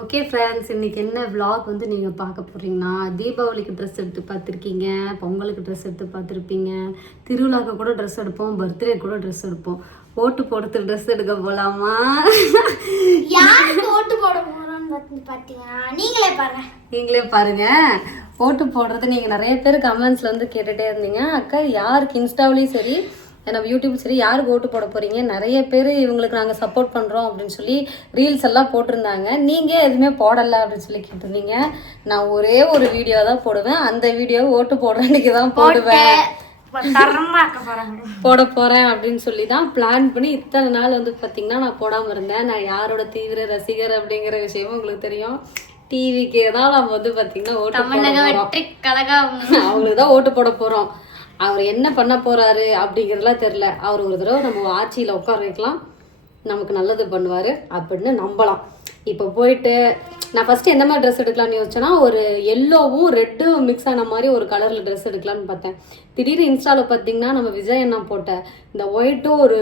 Okay friends, இன்னைக்கு என்ன vlog வந்து நீங்கள் பார்க்க போகிறீங்கன்னா, தீபாவளிக்கு ட்ரெஸ் எடுத்து பார்த்துருக்கீங்க, பொங்கலுக்கு ட்ரெஸ் எடுத்து பார்த்துருப்பீங்க, திருவிழாக்கு கூட ட்ரெஸ் எடுப்போம், பர்த்டே கூட ட்ரெஸ் எடுப்போம். ஓட்டு போடுறதுக்கு ட்ரெஸ் எடுக்க போகலாமா? யாருக்கு ஓட்டு போட போகிறோன்னு பார்த்தீங்கன்னா நீங்களே பாருங்க. ஓட்டு போடுறது நீங்கள் நிறைய பேர் கமெண்ட்ஸில் வந்து கேட்டுகிட்டே இருந்தீங்க. அக்கா யாருக்கு இன்ஸ்டாவிலையும் சரி நம்ம யூடியூப் சரி யாருக்கு ஓட்டு போட போகிறீங்க, நிறைய பேர் இவங்களுக்கு நாங்கள் சப்போர்ட் பண்ணுறோம் அப்படின்னு சொல்லி ரீல்ஸ் எல்லாம் போட்டிருந்தாங்க. நீங்கள் எதுவுமே போடலை அப்படின்னு சொல்லி கேட்டிருந்தீங்க. நான் ஒரே ஒரு வீடியோ தான் போடுவேன். அந்த வீடியோ ஓட்டு போடுற அன்றைக்கி தான் போடுவேன், போட போகிறேன் அப்படின்னு சொல்லி தான் பிளான் பண்ணி இத்தனை நாள் வந்து பார்த்திங்கன்னா நான் போடாமல் இருந்தேன். நான் யாரோட தீவிர ரசிகர் அப்படிங்கிற விஷயமும் உங்களுக்கு தெரியும். டிவிக்கே தான் நம்ம வந்து பார்த்திங்கன்னா ஓட்டு அவங்களுக்கு தான் ஓட்டு போட போகிறோம். அவர் என்ன பண்ண போகிறாரு அப்படிங்கிறதுலாம் தெரில. அவர் ஒரு தடவை நம்ம ஆட்சியில் உட்கார வைக்கலாம், நமக்கு நல்லது பண்ணுவார் அப்படின்னு நம்பலாம். இப்போ போயிட்டு நான் ஃபஸ்ட்டு எந்த மாதிரி ட்ரெஸ் எடுக்கலான்னு யோசிச்சேன்னா, ஒரு எல்லோவும் ரெட்டும் மிக்ஸ் ஆன மாதிரி ஒரு கலரில் ட்ரெஸ் எடுக்கலான்னு பார்த்தேன். திடீர்னு இன்ஸ்டாவில் பார்த்தீங்கன்னா நம்ம விஜய் அண்ணா போட்ட இந்த ஒயிட்டும் ஒரு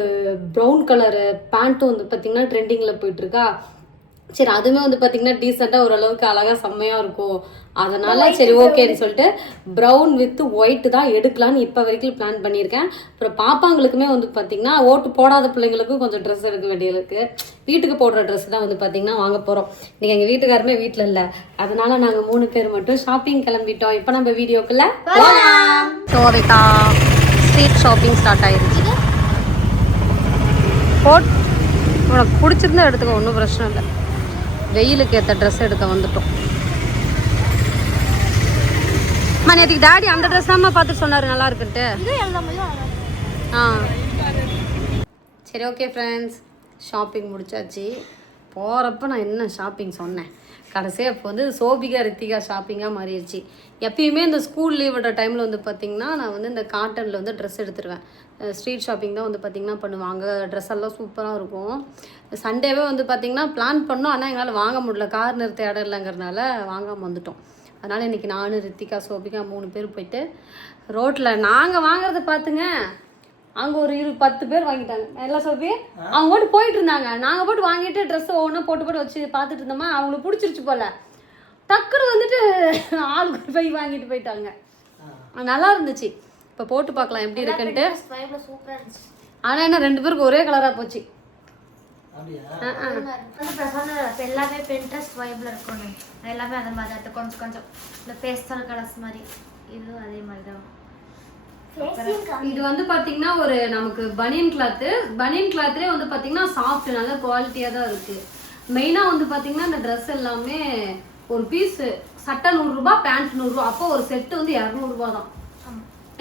ப்ரௌன் கலரு பேண்ட்டும் வந்து பார்த்திங்கன்னா ட்ரெண்டிங்கில் போயிட்டுருக்கா. சரி, அதுவுமே வந்து பார்த்திங்கன்னா டீசெண்டாக ஓரளவுக்கு அழகாக செம்மையாக இருக்கும். அதனால் சரி ஓகேன்னு சொல்லிட்டு ப்ரௌன் வித் ஒயிட்டு தான் எடுக்கலான்னு இப்போ வரைக்கும் பிளான் பண்ணியிருக்கேன். அப்புறம் பாப்பாங்களுக்குமே வந்து பார்த்திங்கன்னா ஓட்டு போடாத பிள்ளைங்களுக்கும் கொஞ்சம் ட்ரெஸ் எடுக்க வேண்டியது இருக்குது. வீட்டுக்கு போடுற ட்ரெஸ் தான் வந்து பார்த்திங்கன்னா வாங்க போகிறோம். இன்றைக்கி எங்கள் வீட்டுக்காருமே வீட்டில் இல்லை, அதனால் நாங்கள் 3 பேர் மட்டும் ஷாப்பிங் கிளம்பிட்டோம். இப்போ நம்ம வீடியோக்குள்ளே சோரைக்கா ஸ்ட்ரீட் ஷாப்பிங் ஸ்டார்ட் ஆயிடுச்சு. உனக்கு பிடிச்சிருந்தா எடுத்துக்க, ஒன்றும் பிரச்சனை இல்லை. வெயிலுக்கு ஏற்ற ட்ரெஸ் எடுக்க வந்துட்டோம். நேற்றுக்கு டாடி அந்த ட்ரெஸ் தான் பார்த்துட்டு சொன்னார் நல்லா இருக்குன்ட்டு. சரி ஓகே ஃப்ரெண்ட்ஸ், ஷாப்பிங் முடிச்சாச்சு. போகிறப்ப நான் என்ன ஷாப்பிங் சொன்னேன், கடைசியாக இப்போ வந்து சோபிகா ரித்திகா ஷாப்பிங்காக மாறிடுச்சு. எப்பயுமே இந்த ஸ்கூல் லீவ் விடுற டைமில் வந்து பார்த்திங்கன்னா நான் வந்து இந்த காட்டனில் வந்து ட்ரெஸ் எடுத்துருவேன். ஸ்ட்ரீட் ஷாப்பிங் தான் வந்து பார்த்திங்கன்னா பண்ணுவாங்க. ட்ரெஸ் எல்லாம் சூப்பராக இருக்கும். சண்டேவே வந்து பார்த்திங்கன்னா பிளான் பண்ணோம், ஆனால் எங்களால் வாங்க முடியல, கார் நிறுத்த இடம் இல்லைங்கிறதுனால வாங்காமல் வந்துட்டோம். அதனால் இன்றைக்கி நான் ரித்திகா சோபிகா 3 பேர் போயிட்டு ரோட்டில் நாங்கள் வாங்குறத பார்த்துங்க அங்கே ஒரு 10 பேர் வாங்கிட்டாங்க. எல்லாம் சோபி அவங்க போட்டு போயிட்டு இருந்தாங்க. நாங்கள் போட்டு வாங்கிட்டு ட்ரெஸ்ஸை ஒவ்வொன்றா போட்டு வச்சு பார்த்துட்டு இருந்தோமா, அவங்களுக்கு பிடிச்சிருச்சு போல். டக்குன்னு வந்துட்டு ஆளுக்கு போய் வாங்கிட்டு போயிட்டாங்க. நல்லா இருந்துச்சு. இப்போ போட்டு பார்க்கலாம் எப்படி இருக்குன்ட்டு. ஆனால் என்ன 2 பேருக்கு ஒரே கலராக போச்சு. எல்லாமே பின்ட்ரெஸ்ட் வைப்ல இருக்கும். எல்லாமே அந்த மாதிரி தான், கொஞ்சம் கொஞ்சம் இந்த பேஸ்டல் கலர்ஸ் மாதிரி. இது அதே மாதிரி தான். இது வந்து பாத்தீங்கன்னா ஒரு நமக்கு பனியன் கிளாத்லேயே வந்து பாத்தீங்கன்னா சாஃப்ட் நல்ல குவாலிட்டியா தான் இருக்கு. மெயினா வந்து பாத்தீங்கன்னா இந்த ட்ரெஸ் எல்லாமே ஒரு பீஸ் சட்டை 100 ரூபாய், பேண்ட் 100 ரூபாய். அப்போ ஒரு செட்டு வந்து 200 ரூபாய் தான்.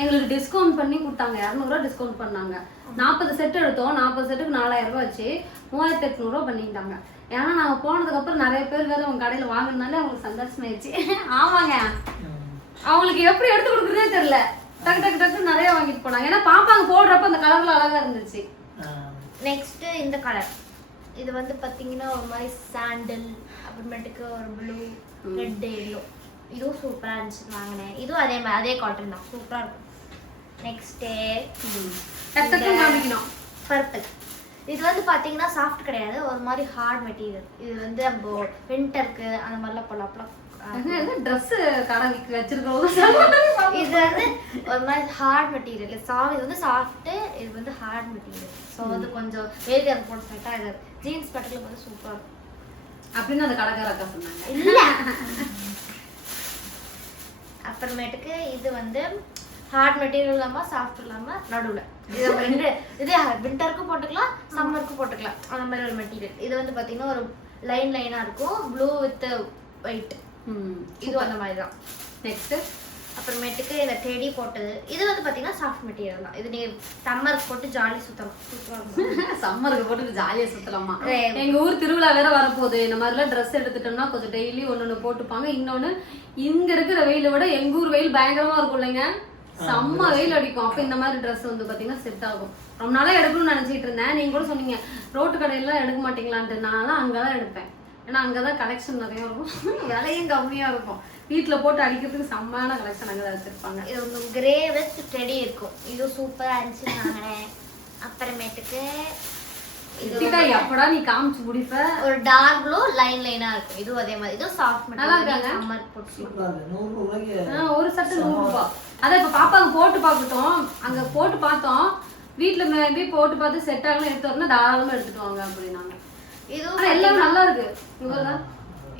எங்களுக்கு டிஸ்கவுண்ட் பண்ணி கொடுத்தாங்க, 200 ரூபா டிஸ்கவுண்ட் பண்ணாங்க. 40 செட்டு எடுத்தோம். 40 செட்டுக்கு 4000 ரூபாய் வச்சு 3800 ரூபா பண்ணிட்டாங்க. ஏன்னா நாங்கள் போனதுக்கு அப்புறம் நிறைய பேர் வேற அவங்க கடையில் வாங்கினாலே அவங்களுக்கு சந்தோஷமாயிடுச்சு. ஆமாங்க, அவங்களுக்கு எப்படி எடுத்து கொடுக்குறதே தெரியல, டக்கு டக்கு டக்கு நிறைய வாங்கிட்டு போனாங்க. ஏன்னா பாப்பாங்க போடுறப்ப அந்த கலர்ல அழகா இருந்துச்சு. நெக்ஸ்ட் இந்த கலர், இது வந்து பாத்தீங்கன்னா ஒரு மாதிரி சாண்டல், அப்புறமேட்டுக்கு ஒரு ப்ளூ, ரெட், எல்லோ. இதுவும் சூப்பரா இருந்துச்சு, வாங்கினேன். இதுவும் அதே மாதிரி அதே காட்டன் தான், சூப்பரா இருக்கும். Next purple. இது வந்து பாத்தீங்கன்னா சாஃப்ட் கிடையாது, ஒரு மாதிரி ஹார்ட் மெட்டீரியல். இது வந்து நம்ம வின்டருக்கு அந்த மாதிரிலாம் போடலாம். ட்ரெஸ் கடை வச்சிருக்கோம். இது வந்து ஒரு மாதிரி ஹார்ட் மெட்டீரியல். இது வந்து சாஃப்ட், இது வந்து ஹார்ட் மெட்டீரியல். ஸோ வந்து கொஞ்சம் வெயிட் அது போட்டு செட் ஆகுது. ஜீன்ஸ் பட்டில் வந்து சூப்பராக இருக்கும் அப்படின்னு அந்த கடைக்கார அக்கா சொன்னாங்க. இல்லை, அப்புறமேட்டுக்கு இது வந்து ஹார்ட் மெட்டீரியல் இல்லாமல் சாஃப்ட் இல்லாமல் நடுவில். இது 2 இது வின்டருக்கும் போட்டுக்கலாம், சம்மருக்கும் போட்டுக்கலாம், அந்த மாதிரி ஒரு மெட்டீரியல். இது வந்து பார்த்தீங்கன்னா ஒரு லைனாக இருக்கும், ப்ளூ வித் ஒயிட். இது அந்த மாதிரி தான். நெக்ஸ்ட் அப்புறமேட்டுக்கு இந்த டெடி போட்டது. இது வந்து பார்த்தீங்கன்னா சாஃப்ட் மெட்டீரியல் தான். இது நீங்கள் சம்மருக்கு போட்டு ஜாலி சுற்றலாம், சூப்பராக இருக்கும். சம்மருக்கு போட்டு ஜாலியாக சுற்றலாமா? எங்கள் ஊர் திருவிழா வேற வரப்போகுது. இந்த மாதிரிலாம் ட்ரெஸ் எடுத்துட்டோம்னா கொஞ்சம் டெய்லி ஒன்று போட்டுப்பாங்க. இன்னொன்று, இங்கே இருக்கிற வெயிலை விட எங்கள் ஊர் வெயில் பயங்கரமாக இருக்கும் இல்லைங்க, செம்ம வெயில் அடிக்கும். அப்போ இந்த மாதிரி ட்ரெஸ் வந்து பார்த்தீங்கன்னா செட் ஆகும். ரொம்ப நாளாக எடுக்கணும்னு நினச்சிட்டு இருந்தேன். நீங்கள் கூட சொன்னீங்க ரோட்டு கடையிலாம் எடுக்க மாட்டீங்களான்ட்டு. நான்லாம் அங்கே தான் எடுப்பேன். ஏன்னா அங்கே தான் கலெக்ஷன் நிறையா இருக்கும், விலையும் கம்மியாக இருக்கும். வீட்டில் போட்டு அடிக்கிறதுக்கு செம்மையான கலெக்ஷன் அங்கே தான் வச்சுருப்பாங்க. இது வந்து கிரே வித் டெடி இருக்கும். இது சூப்பராக இருந்துச்சு, வாங்கினேன். அப்புறமேட்டுக்கு ரித்திகா எப்படா நீ காமிச்சு முடிப்ப? ஒரு டார்க் ப்ளூ லைனா இருக்கும். இது அதே மாதிரி இது சாஃப்ட் மெட்டீரியல். சம்மர் போட்டு ஒரு சட்டை 100 ரூபாய். அத இப்ப பாப்பாங்க போட்டு பார்க்கட்டும். அங்க போட்டு பார்த்தோம். வீட்ல மேபி போட்டு பார்த்து செட் ஆகலாம் எடுத்து வரணும் தாராளமா எடுத்துட்டு வாங்க அப்படினாங்க. இது எல்லாம் நல்லா இருக்கு. இவ்வளவுதான்.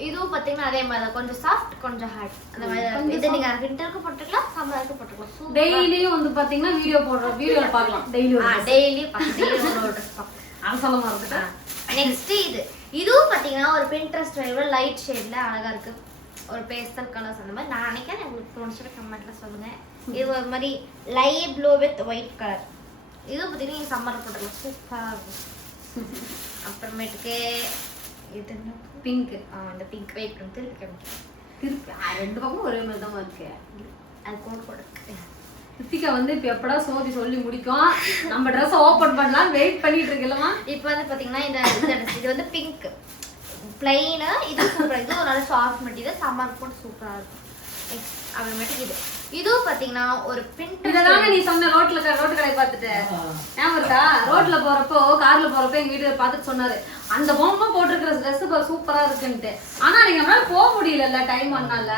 இதுவும் பாத்தீங்கன்னா அதே மாதிரி கொஞ்சம் சாஃப்ட் கொஞ்சம் ஹார்ட் அந்த மாதிரி. இது நீங்க விண்டருக்கு போட்டுக்கலாம் சம்மருக்கு போட்டுக்கலாம். டெய்லியும் வந்து பாத்தீங்கன்னா வீடியோல பார்க்கலாம். டெய்லி ஒரு ட்ரெஸ் பார்க்கலாம். அவசரமா இருக்குதா. நெக்ஸ்ட் இதுவும் பாத்தீங்கன்னா ஒரு பின்ட்ரெஸ்ட் வைப்ல லைட் ஷேட்ல அழகா இருக்கு. ஒரு பேஸ்டல் கலர்ஸ் அந்த மாதிரி நான் நினைக்கிறேன். உங்களுக்கு தோணுச்சுன்னா கமெண்ட்ல சொல்லுங்க. இது ஒரு மாதிரி light blue with white colour. இது பாத்தீங்கன்னா நீங்க சம்மர் போட்டுக்கலாம். சூப்பரா இருக்கும். அப்புறமேட்டுக்கு இது பிங்க். இந்த பிங்க் வெயிட் பண்ணி திருப்பி ரெண்டு பக்கமும் ஒரே மாதிரி தான் இருக்கு. அது கோட் இருக்கு. ரித்திகா வந்து இப்ப எப்படா சோதி சொல்லி முடிக்கும் நம்ம ட்ரெஸ் ஓபன் பண்ணலாம் வெயிட் பண்ணிட்டு இருக்கலாமா. இப்போ வந்து பாத்தீங்கன்னா இந்த ட்ரெஸ் இது வந்து பிங்க் பிளைன். இது சூப்பரா. இது ஒரு நல்ல சாஃப்ட் மெட்டீரியல். சம்மர் போட்டு சூப்பரா இருக்கும். அப்புறமேட்டு இதுவும் பாத்தீங்கன்னா ஒரு பிங்க். இதெல்லாம் நீ சொன்ன ரோட்டு கடை பார்த்துட்டு ஞாபகம் இருக்கா? ரோட்ல போறப்போ கார்ல போறப்போ எங்க வீட்டுல பார்த்துட்டு சொன்னாரு அந்த பொம்மை போட்டிருக்கிற ட்ரெஸ் சூப்பரா இருக்குன்ட்டு. ஆனா நீங்க நம்மளால போக முடியல டைம் பண்ணால.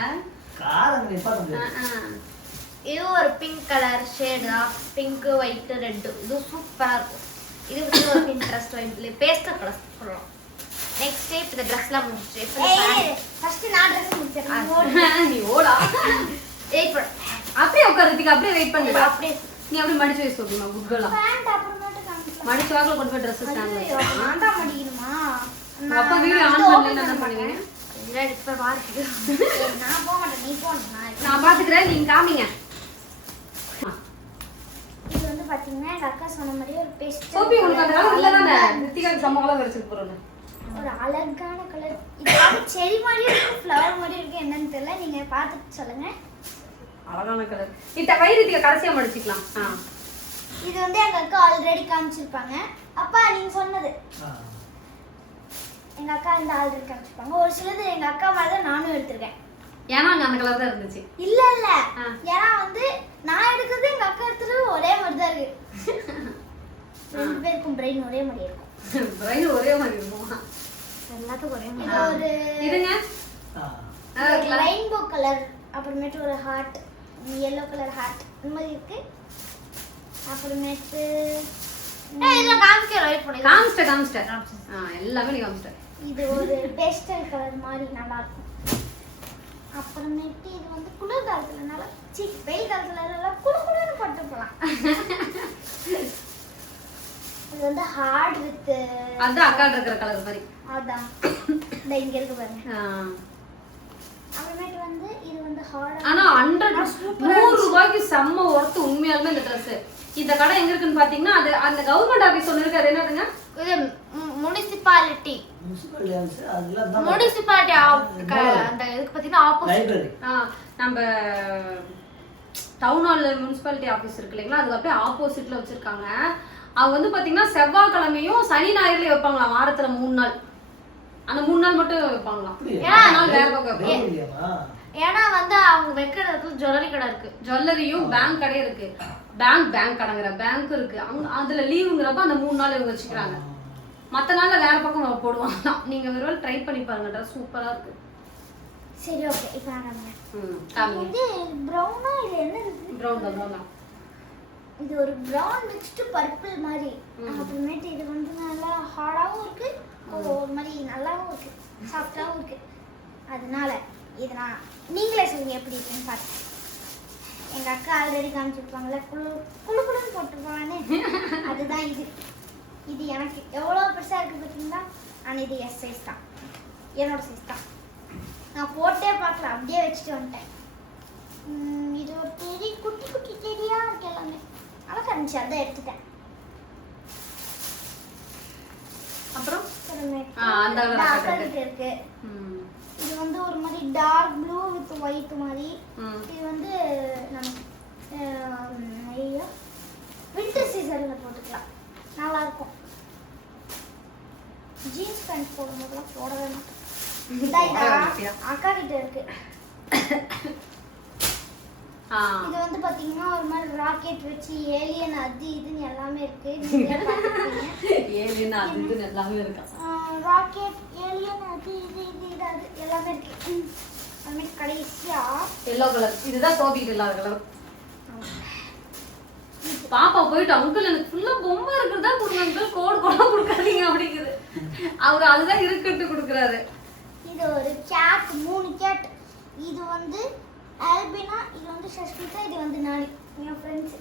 இது ஒரு பிங்க் கலர் ஷேடா பிங்க் ஒயிட் ரெட். இது சூப்பரா இருக்கும். இது வந்து ஒரு பின்ட்ரெஸ்ட் வைப்ல பேஸ்டல் கலர் போடுறோம். நெக்ஸ்ட் இந்த ட்ரெஸ்லாம் முடிச்சு ஃபர்ஸ்ட் நான் ட்ரெஸ் முடிச்சேன். நீ ஓடா வெயிட் பண்ணு. அப்படியே உட்கார் ரித்திகா. அப்படியே வெயிட் பண்ணு. அப்படியே நீ அப்படியே மடிச்சு வை சொல்லுமா குட்கலாம். பேண்ட் அப்புறமேட்டு காமிக்கலாம். மடிச்சு வாக்குல கொண்டு போய் ட்ரெஸ் ஸ்டாண்ட் வைங்க. நான் தான் மடிக்கணுமா? அப்பா வீடியோ ஆன் பண்ணல என்ன பண்ணுவீங்க? இல்ல இப்ப பாருங்க. நான் போக மாட்டேன். நீ போ. நான் பாத்துக்கறேன். நீங்க காமிங்க. இது வந்து பாத்தீங்கன்னா எங்க அக்கா சொன்ன மாதிரி ஒரு பேஸ்ட் சோபி உங்களுக்கு அந்த கலர் இல்ல தானே? ரித்திகாக்கு செம்ம கலர் வெச்சிட்டு போறோம். ஒரு அழகான கலர். இது வந்து செடி மாதிரி இருக்கு ஃப்ளவர் மாதிரி இருக்கு. என்னன்னு தெரியல. நீங்க பார்த்துட்டு சொல்லுங்க. அழகான கலர். இந்த ரித்திகா கடைசியா மடிச்சுக்கலாம். இது வந்து எங்க அக்கா ஆல்ரெடி காமிச்சிருப்பாங்க. அப்பா நீங்க சொன்னது எங்க அக்கா இந்த ஆல்ரெடி காமிச்சிருப்பாங்க. ஒரு சிலது எங்க அக்கா மாதிரி தான் நானும் எடுத்திருக்கேன். ஏன்னா அங்க அந்த கலர் தான் இருந்துச்சு. இல்ல ஏன்னா வந்து நான் எடுக்கிறது எங்க அக்கா எடுத்தது ஒரே மாதிரி தான் இருக்கு. ரெண்டு பேருக்கும் பிரெயின் ஒரே மாதிரி இருக்கும். பிரெயின் ஒரே மாதிரி இருக்கும். எல்லாத்துக்கும் ஒரே மாதிரி. ஒரு இதுங்க ரெயின்போ கலர். அப்புறமேட்டு ஒரு ஹார்ட் yellow கலர் ஹார்ட் இந்த மாதிரி இருக்கு. அப்புறமேட்டு இதெல்லாம் காமிக்க ரைட் பண்ணி காமிச்சிட்டேன். எல்லாமே நீ காமிச்சிட்ட. இது ஒரு பேஸ்டல் கலர் மாதிரி நல்லா இருக்கும். அப்புறமேட்டு இது வந்து குளிர் காலத்துல நல்லா வெயில் காலத்துல நல்லா குளுகுளுன்னு போட்டு போலாம். இது வந்து ஹார்ட் வித் அந்த அக்கா இருக்கிற கலர் மாதிரி. அதான் இந்த இங்க இருக்கு பாருங்க. அப்புறமேட்டு வந்து இது வந்து ஹார்ட். ஆனா 100 ரூபாய்க்கு செம்ம ஒர்த் உண்மையாலுமே இந்த Dress. இந்த கடை எங்க இருக்குன்னு பாத்தீங்கன்னா அது அந்த கவர்மெண்ட் ஆபீஸ் ஒன்னு இருக்கு. அது என்னதுங்க? இது முனிசிபாலிட்டி அந்த இதுக்கு பாத்தீங்கன்னா ஆப்போசிட். நம்ம டவுன் ஹால்ல முனிசிபாலிட்டி ஆபீஸ் இருக்கு இல்லைங்களா? அதுக்கு அப்படியே ஆப்போசிட்ல வச்சிருக்காங்க. அவங்க வந்து பாத்தீங்கன்னா செவ்வாய்க்கிழமையும் சனி ஞாயிறுல வைப்பாங்களாம். வாரத்துல 3 நாள். அந்த 3 நாள் மட்டும் வைப்பாங்களாம். ஏன்னா வந்து அவங்க வைக்கிற இடத்துல ஜுவல்லரி கடை இருக்கு. ஜுவல்லரியும் பேங்க் கடை இருக்கு. பேங்க் கடைங்கிற பேங்க் இருக்கு. அதுல லீவுங்கிறப்ப அந்த 3 நாள் இவங்க வச்சுக்கிறாங்க. மத்த நாள்ல வேற பக்கம் போடுவாங்க. நீங்க வெறும் ட்ரை பண்ணி பாருங்க. ட்ரெஸ் சூப்பரா இருக்கு. சரி ஓகே. இப்போ நான் இது பிரவுனா இது என்ன இருக்கு? பிரவுன். இது ஒரு பிரவுன் மிக்ஸ்டு பர்பிள் மாதிரி. அப்புறமேட்டு இது வந்து நல்லா ஹார்டாவும் இருக்கு. ஒரு மாதிரி நல்லாவும் இருக்கு. சாஃப்டாவும் இருக்கு. அதனால இது நான் நீங்களே சொல்லுங்க எப்படி இருக்குன்னு பார்த்து. எங்க அக்கா ஆல்ரெடி காமிச்சிருப்பாங்கல்ல குளுன்னு போட்டுருப்பானே அதுதான் இது. இது எனக்கு எவ்வளோ பெருசாக இருக்குது பார்த்தீங்களா? ஆனால் இது எஸ் சைஸ் தான். என்னோட சைஸ் தான். நான் போட்டே பார்க்கல. அப்படியே வச்சுட்டு வந்துட்டேன். இது ஒரு டெடி குட்டி டெடியாக இருக்கு. எல்லாமே அழகாக இருந்துச்சு. அதை எடுத்துட்டேன். அப்புறம் இருக்கு. இது வந்து ஒரு மாதிரி டார்க் ப்ளூ வித் ஒயிட் மாதிரி. இது வந்து நமக்கு வின்டர் சீசன்ல போட்டுக்கலாம். நல்லா இருக்கும். ஜீன்ஸ் பேண்ட் போடும்போதெல்லாம் போடவே மாட்டேன். அக்கா கிட்ட இருக்கு. இது வந்து பாத்தீங்கன்னா ஒரு மாதிரி ராக்கெட் வச்சு ஏலியன் அது இதுன்னு எல்லாமே இருக்கு. நீங்க பாத்துருப்பீங்க. ஏலியன் அது இது எல்லாமே இருக்கு. ராக்கெட் ஏலியன் அது இது அது எல்லாமே இருக்கு. அதுமே கடைசியா எல்லோ கலர் இதுதான் சோபிட்டு இல்லாத கலர். பாப்பா போயிட்டு அங்கிள் எனக்கு ஃபுல்லா பொம்மை இருக்குதா கொடுங்க அங்கிள், கோடு கோடா கொடுக்காதீங்க அப்படிங்குது. அவரு அதுதான் இருக்குன்னு கொடுக்குறாரு. இது ஒரு கேட், 3 கேட். இது வந்து ஆல்பினா, இது வந்து சஷ்மிதா, இது வந்து நானி, என் ஃப்ரெண்ட்ஸ்.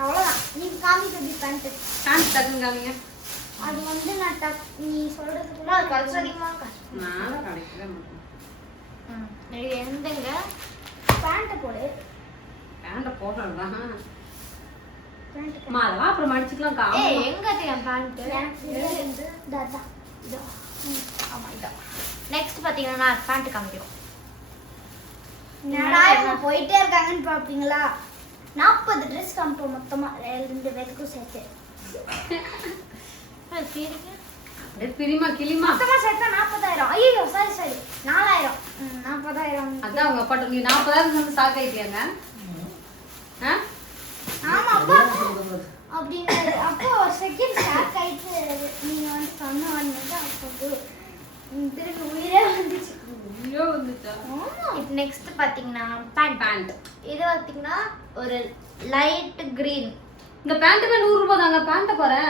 அவ்வளோதான். நீ காமி பேபி பேண்ட். பேண்ட் டக்குன்னு காமிங்க. அது வந்து நான் நீ சொல்றதுக்குள்ள அது கலர் அதிகமாக கஷ்டம். நானும் கிடைக்கவே மாட்டேன். இது எந்தங்க பேண்ட்டை போடு. பேண்ட்டை போடுறதுதான். பேண்ட் அம்மா அதெல்லாம் அப்புறம் மடிச்சுக்கலாம் கா. எங்க என் பேண்ட் வந்து தாதா இதோ. ஆமா இதான். நெக்ஸ்ட் பாத்தீங்கன்னா பேண்ட் காமிக்கிறோம். என்னடா இவங்க போயிட்டே இருக்காங்கன்னு பாப்பீங்களா? 40 ட்ரெஸ் காமிப்போம் மொத்தமா 2 பேருக்கும் சேர்த்து. பிரிமா கிளிமா மொத்தமா சேர்த்தா 40,000. ஐயோ சாரி 4,000. 40,000. அதான் உங்க அப்பா நீ 40,000 வந்து ஸ்டாக் ஆயிட்டியாங்க? ஆமா அப்பா அப்படின்னு அப்போ ஒரு செகண்ட் ஸ்டாக் ஆயிட்டு நீங்க வந்து சொன்ன வந்து அப்போ திருப்பி உயிரே வந்துச்சு. ஐயோ வந்துச்சா. இப்போ நெக்ஸ்ட் பாத்தீங்கன்னா பேண்ட். இது பாத்தீங்கன்னா ஒரு லைட் கிரீன். இந்த பேண்ட்டுமே 100 ரூபாய் தாங்க. பேண்ட்டை பாரு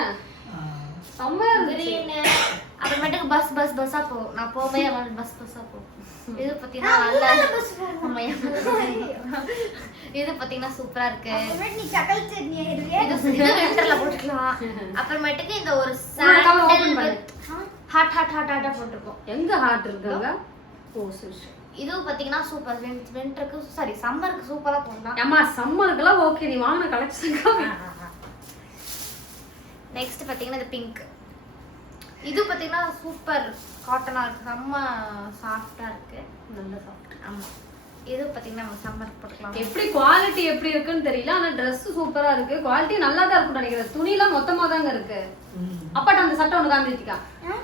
செம்மையா இருந்துச்சு. கிரீன் அப்புறமேட்டுக்கு பஸ்ஸா போகும். நான் போவே அவன் பஸ்ஸா போகும். இது பாத்தீங்கன்னா நல்ல ஆமா இது பாத்தீங்கன்னா சூப்பரா இருக்கு. நீ சக்கல் சட்னி ஆயிடுறியா? இது விண்டர்ல போட்டுக்கலாம். அப்புறமேட்டுக்கு இந்த ஒரு ஹாட் போட்டுருக்கோம். எங்க ஹார்ட் இருக்காங்க? ஓ சரி. இது பாத்தீங்கன்னா சூப்பர். விண்டருக்கு சாரி சம்மருக்கு சூப்பரா போடலாம். அம்மா சம்மருக்குலாம் ஓகே. நீ வாங்கின கலெக்ஷனுக்கு. நெக்ஸ்ட் பாத்தீங்கன்னா இது பிங்க். இது பாத்தீங்கன்னா சூப்பர் காட்டனா இருக்கு. செம்ம சாஃப்டா இருக்கு. நல்ல சாஃப்ட். ஆமா இது பாத்தீங்கன்னா நம்ம சம்மருக்கு போட்டுக்கலாம். எப்படி குவாலிட்டி எப்படி இருக்குன்னு தெரியல. ஆனா Dress சூப்பரா இருக்கு. குவாலிட்டி நல்லா தான் இருக்கும்னு நினைக்கிறேன். துணிலாம் மொத்தமா தாங்க இருக்கு. அப்பாட்ட அந்த சட்டை ஒண்ணு காமிச்சிட்டா.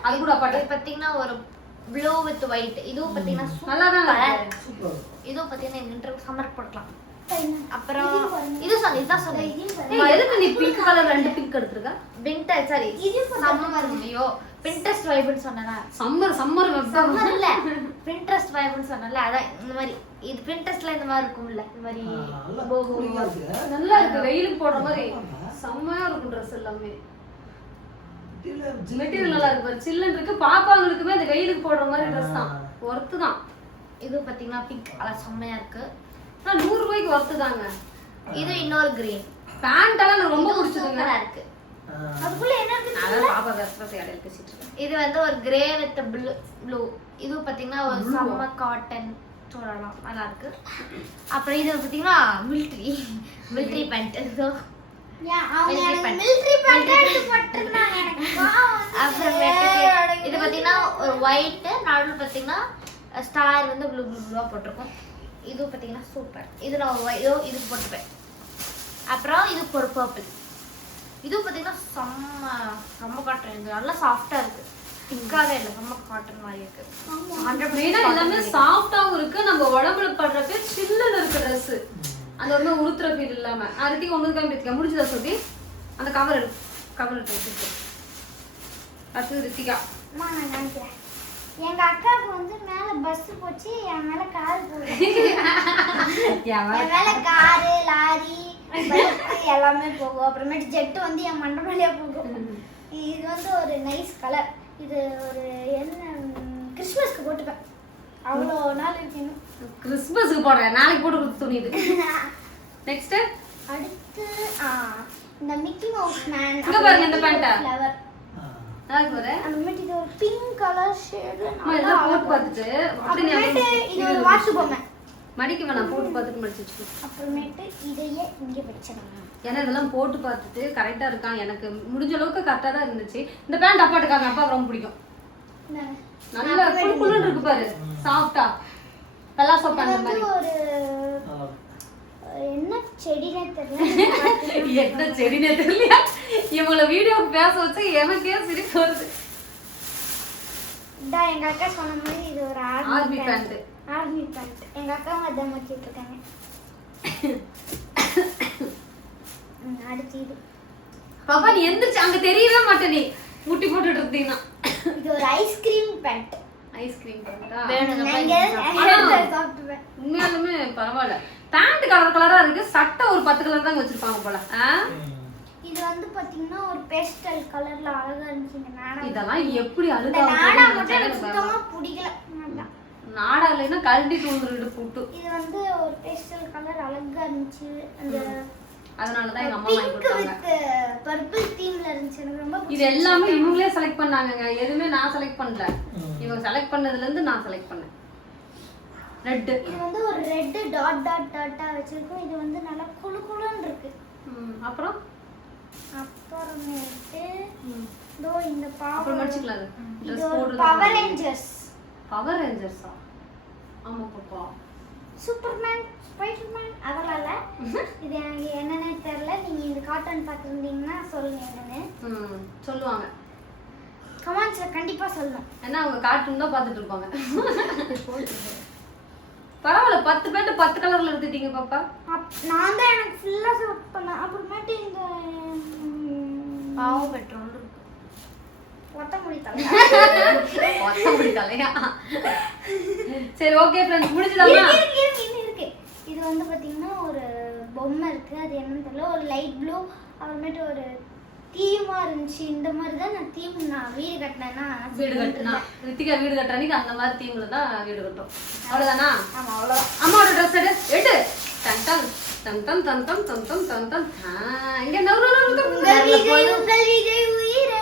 அது கூட அப்பாட்ட இது பாத்தீங்கன்னா ஒரு ப்ளூ வித் ஒயிட். இதுவும் பாத்தீங்கன்னா நல்லா தான் இருக்கு. சூப்பர். இதுவும் பாத்தீங்கன்னா இந்த சம்மருக்கு போட்டுக்கலாம். அப்புறம் இது இதான் சொன்னேன். எதுக்கு நீ பிங்க் கலர் 2 பிங்க் எடுத்துருக்க? வின்டர் சாரி சம்மர்லையோ பின்ட்ரெஸ்ட் வைப்னு சொன்னேனா? சம்மர் சம்மர் இல்ல பின்ட்ரெஸ்ட் வைப்னு சொன்னேன்ல. அதான் இந்த மாதிரி இது பின்ட்ரெஸ்ட்ல இந்த மாதிரி இருக்கும்ல. இந்த மாதிரி நல்லா இருக்கு. வெயிலுக்கு போடுற மாதிரி செம்மையா இருக்கும் Dress எல்லாமே. மெட்டீரியல் நல்லா இருக்கு பாரு. சில்லுன்னு இருக்கு. பாப்பாங்களுக்குமே அந்த வெயிலுக்கு போடுற மாதிரி Dress தான். ஒர்த்து தான். இது பாத்தீங்கன்னா பிங்க் அல செம்மையா இருக்கு. 100 ரூபாய்க்கு ஒர்த்து தாங்க. இது இன்னொரு கிரீன். பேண்ட் எல்லாம் எனக்கு ரொம்ப பிடிச்சதுங்க. சூப்பரா இருக்கு. அதுக்குள்ள என்ன இருக்கு? அத பாப்பா வெஸ்ட்ரஸ் இடையில பேசிட்டு இருக்கேன். இது வந்து ஒரு கிரே வித் ப்ளூ. இது பாத்தீங்கன்னா ஒரு சம்ம காட்டன் சொல்லலாம். நல்லா இருக்கு. அப்புறம் இது பாத்தீங்கன்னா மிலிட்டரி பேண்ட். அவங்க எனக்கு மிலிட்டரி பேண்ட் எடுத்து போட்டுருக்காங்க. எனக்கு அப்புறம் இது பாத்தீங்கன்னா ஒரு ஒயிட் நடுவுல பாத்தீங்கன்னா ஸ்டார் வந்து ப்ளூவா போட்டிருக்கோம். இது பாத்தீங்கன்னா சூப்பர். இது நான் இது போட்டுப்பேன். அப்புறம் இது ஒரு பர்பிள். இது பாத்தீங்கன்னா செம்ம காட்டன். இது நல்லா சாஃப்டா இருக்கு. திக்காவே இல்ல. செம்ம காட்டன் மாதிரி இருக்கு. 100% எல்லாமே சாஃப்ட்டாவும் இருக்கு. நம்ம உடம்புல படுறப்ப சில்லுன்னு இருக்கு Dress. அந்த ஒரு உருத்துற ஃபீல் இல்லாம. அதுக்கு ஒண்ணு காமிச்சிக்க முடிஞ்சதா சொல்லி அந்த கவர் எடுத்து அடுத்து ரித்திகா. அம்மா நான் நினைக்கிறேன் எங்க அக்காவுக்கு வந்து மேல பஸ் போச்சு, என் மேல கார் போகுது. என் மேல காரு லாரி பைக் எல்லாமே போகும். அப்புறமேட்டு ஜெட் வந்து என் மண்டை மேலேயே போகும். இது வந்து ஒரு நைஸ் கலர். இது ஒரு என்ன கிறிஸ்மஸ்க்கு போட்டுப்பேன். அவ்வளோ நாள் இருக்கு. இன்னும் கிறிஸ்மஸ்க்கு போடுறேன். நாளைக்கு போட்டு கொடுத்து துணி இது. நெக்ஸ்ட் அடுத்து இந்த மிக்கி மவுஸ் மேன். இங்க பாருங்க இந்த பேண்ட். ஃப்ளவர் நாளைக்கு வரேன். அப்புறமேட்டு இது ஒரு பிங்க் கலர் ஷேட். இதெல்லாம் போட்டு பார்த்துட்டு அப்புறமேட்டு இது ஒரு வாட்ச் பொம்மை. மடிக்க வேணாம். போட்டு பார்த்துட்டு மடிச்சு வச்சுக்கோ. அப்புறமேட்டு இதையே இங்கே வச்சிடலாம். ஏன்னா இதெல்லாம் போட்டு பார்த்துட்டு கரெக்டா இருக்கான். எனக்கு முடிஞ்ச அளவுக்கு கரெக்டா தான் இருந்துச்சு. இந்த பேண்ட் அப்பாட்டுக்காங்க. அப்பாவுக்கு ரொம்ப பிடிக்கும். நல்லா குளுகுளுன்னு இருக்கு பாரு. சாஃப்ட்டா நல்லா சோப்பா அந்த மாதிரி. ஒரு என்ன செடினே தெரியல. என்ன செடினே தெரியல. இவங்கள வீடியோ பேச வச்சு எனக்கே சிரிப்பு வருது. எங்க அக்கா சொன்ன மாதிரி இது ஒரு ஆர்மி பேண்ட். ஆர்மி பேண்ட் எங்க அக்கா அதான் வச்சுட்டு இருக்காங்க. அடுத்து இது பாப்பா நீ எந்திரிச்சு அங்க தெரியவே மாட்டே நீ முட்டி போட்டுட்டு இருந்தீங்கன்னா. இது ஒரு ஐஸ்கிரீம் பேண்ட். ஐஸ்கிரீம் பண்ணா சாப்பிட்டுவேன். உண்மையாலுமே பரவாயில்ல. பேண்ட் கலர் கலரா இருக்கு, சட்டை ஒரு 10 கலர் தான் வச்சிருப்பாங்க போல. இது வந்து பாத்தீங்கன்னா ஒரு பேஸ்டல் கலர்ல அழகா இருந்துச்சு. நாடா இதெல்லாம் எப்படி அழுகா நாடா மட்டும் எனக்கு சுத்தமா பிடிக்கல. நாடா இல்லைன்னா கழட்டிட்டு வந்துட்டு கூட்டு. இது வந்து ஒரு பேஸ்டல் கலர் அழகா இருந்துச்சு. அந்த அதனாலதான் எங்க அம்மா வாங்கி கொடுத்தாங்க. பர்பிள் தீம்ல இருந்துச்சு. எனக்கு ரொம்ப இது எல்லாமே இவங்களே செலக்ட் பண்ணாங்கங்க, எதுவுமே நான் செலக்ட் பண்ணல. இவங்க செலக்ட் பண்ணதுல இருந்து நான் செலக்ட் பண்ணேன். ரெட் இது வந்து ஒரு ரெட் டாட் டாட் டாட்டா வச்சிருக்கோம். இது வந்து நல்லா குளு குளுன்னு இருக்கு. அப்புறம் அப்புறமேட்டு தோ இந்த அப்புறம் மடிச்சுக்கலாம். இது ஒரு பவர் ரேஞ்சர்ஸ். பவர் ரேஞ்சர்ஸா? ஆமா பாப்பா. சூப்பர்மேன், ஸ்பைடர்மேன் அதெல்லாம் இல்ல. இது எனக்கு என்னன்னே தெரியல. நீங்க இந்த கார்ட்டூன் பார்த்துருந்தீங்கன்னா சொல்லுங்க என்னன்னு. சொல்லுவாங்க. கமெண்ட்ஸ்ல கண்டிப்பா சொல்லணும். ஏன்னா அவங்க கார்ட்டூன் தான் பார்த்துட்டு இருப்பாங்க. பரவாயில்ல, 10 பேண்ட் 10 கலர்ல எடுத்துட்டீங்க பாப்பா. நான் தான் எனக்கு ஃபுல்லா செலக்ட் பண்ணேன். அப்புறமேட்டு இந்த பாவம் பெட்ரோல் இருக்கு. ஒத்தமுடி தலை. ஒத்தமுடி தலையா? சரி ஓகே फ्रेंड्स, முடிஞ்சதாமா? இருக்கு. இது வந்து பாத்தீங்கன்னா ஒரு பொம்மை இருக்கு. அது என்னன்னு தெரியல. ஒரு லைட் ப்ளூ. அப்புறமேட்டு ஒரு தீமா இருந்துச்சு. இந்த மாதிரி தான் நான் தீம் நான் வீடு கட்டினேன்னா ரித்திகா வீடு கட்டுறதுக்கு அந்த மாதிரி தீம்ல தான் வீடு கட்டும். அவ்வளவுதானா? ஆமா அவ்வளவுதான். அம்மாவோட ட்ரெஸ் எடு. Done done done done done done done done done done. இங்க நவுறு உங்கள் விஜய் உயிரே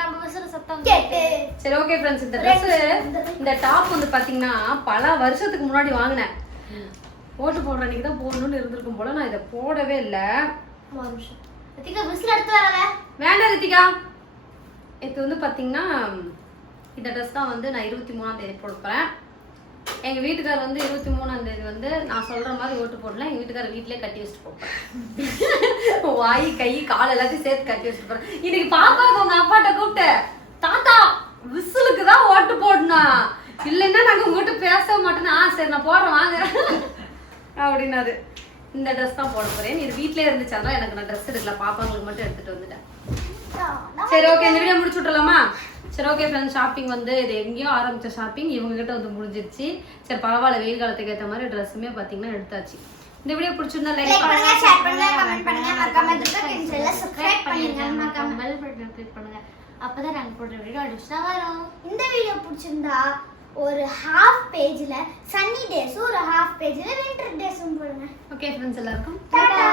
நம்ம விசிற சத்தம் கேட்டு. சரி ஓகே फ्रेंड्स, இந்த Dress இந்த டாப் வந்து பாத்தீங்கன்னா பல வருஷத்துக்கு முன்னாடி வாங்கினேன். ஓட்டு போடுற அன்னைக்கு தான் போடணும்னு இருந்திருக்கும் போல. நான் இதை போடவே இல்லை. ஒரு நிமிஷம் ரித்திகா விசில் எடுத்து வரல. வேண்டாம் ரித்திகா. இது வந்து பாத்தீங்கன்னா இந்த ட்ரெஸ் தான் வந்து நான் 23ஆம் தேதி போட போறேன். எங்க வீட்டுக்காரர் வந்து 23ஆம் தேதி வந்து நான் சொல்ற மாதிரி ஓட்டு போடல. எங்க வீட்டுக்காரர் வீட்லயே கட்டி வச்சுட்டு போறேன். வாய் கை கால் எல்லாத்தையும் சேர்த்து கட்டி வச்சுட்டு போறேன். இன்னைக்கு பாப்பாவுக்கு உங்க அப்பாட்ட கூப்பிட்டு, தாத்தா விசிலுக்கு தான் ஓட்டு போடணும், இல்லைன்னா நாங்க உங்ககிட்ட பேச மாட்டேன்னு. சரி நான் போடுறேன் வாங்க அப்படின்னாரு. இந்த ட்ரெஸ் தான் போட போறேன். இது வீட்லயே இருந்துச்சாங்க. எனக்கு நான் ட்ரெஸ் எடுக்கல, பாப்பாங்களுக்கு மட்டும் எடுத்துட்டு வந்துட்டேன். சரி ஓகே, இந்த வீடியோ முடிச்சு விட்டுலாமா? சரி ஓகே ஃப்ரெண்ட்ஸ், ஷாப்பிங் வந்து இது எங்கேயோ ஆரம்பிச்ச ஷாப்பிங் இவங்க கிட்ட வந்து முடிஞ்சிருச்சு. சரி பரவாயில்ல, வெயில் காலத்துக்கு ஏற்ற மாதிரி ட்ரெஸ்ஸுமே பார்த்தீங்கன்னா எடுத்தாச்சு. இந்த வீடியோ பிடிச்சிருந்தா லைக் பண்ணுங்க, ஷேர் பண்ணுங்க, கமெண்ட் பண்ணுங்க, மறக்காம சப்ஸ்கிரைப் பண்ணுங்க, மறக்காம பெல் பட்டன் கிளிக் பண்ணுங்க. அப்பதான் நாங்க போடுற வீடியோ அடிச்சா வரும். இந்த வீடியோ பிடிச்சிருந்தா ஒரு ஹாஃப் பேஜ்ல சன்னி டேஸ், ஒரு ஹாஃப் பேஜ்ல வின்டர் டேஸும் போடுங்க. ஓகே ஃப்ரெண்ட்ஸ் எல்லாருக்கும் டாடா.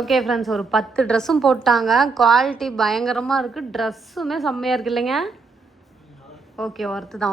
ஓகே ஃப்ரெண்ட்ஸ், ஒரு 10 ட்ரெஸ்ஸும் போட்டாங்க. குவாலிட்டி பயங்கரமாக இருக்குது. ட்ரெஸ்ஸுமே செம்மையாக இருக்கு இல்லைங்க? ஓகே, ஒர்த்து தான்.